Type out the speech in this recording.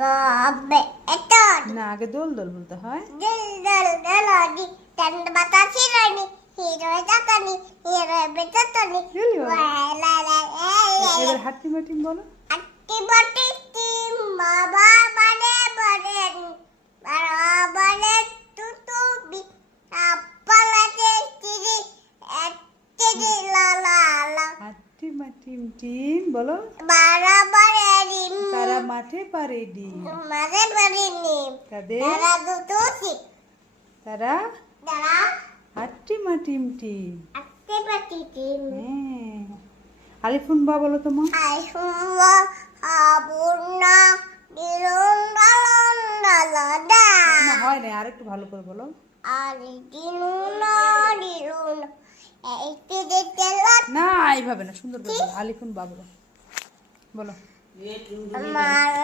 Babe, eton. না আগে দোল দোল বলতে হয়। Dil, dan batasi rani. Hero jatani, hero betatani. Really, Baba? La la la. এবার হাট্টিম হাট্টিম বলো। Atti bati tim, baba bade bade. Bara bade tutubi. Apa lagi tiri, tiri la la la. হাট্টিম হাট্টিম টিম বলো। Bara bade dim. তারা মাঠে পারে ডিম। Mare bade nim. তাদের Dara tutusi. তারা Dara. হাট্টিম হাট্টিম টিম। Atti bati tim. হ্যাঁ আলিফুন বা বলো তোমার। Hai semua abuna dilunda না হয় না আর একটু ভালো করে বলো। ari diluna itu ditelat না এইভাবে না সুন্দর করে বলো। আলিফুন বা বলো বলো। malam